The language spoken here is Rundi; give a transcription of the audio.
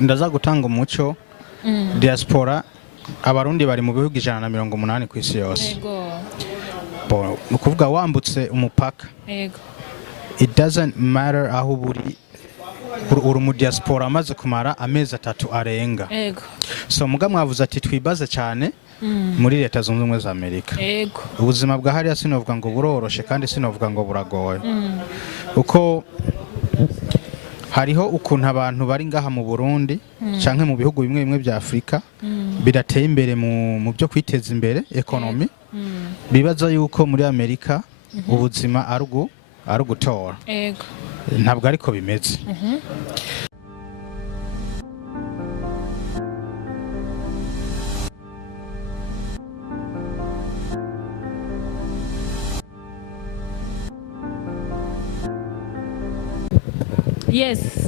ndaza gutanga umuco. Diaspora abarundi bari mu bihugu 180 ku isi yose. Nukuvuga wambutse umupaka. It doesn't matter aho buri uri mu diaspora amaze kumara amezi 3 arenga. So muga mwavuze ati twibaze cyane muri leta zunze ubumwe za Amerika. Ubuzima bwa hariya sinovuga ngo buroroshe kandi sinovuga ngo buragoye. Uko hariho ukuntu abantu bari ngaha mu Burundi canke mu bihugu bimwe bimwe bya Afrika bidateye imbere mu byo kwiteza imbere economy, bibaza yuko muri Amerika ubuzima ari ugutora. Ntabwo ariko bimeze. Yes,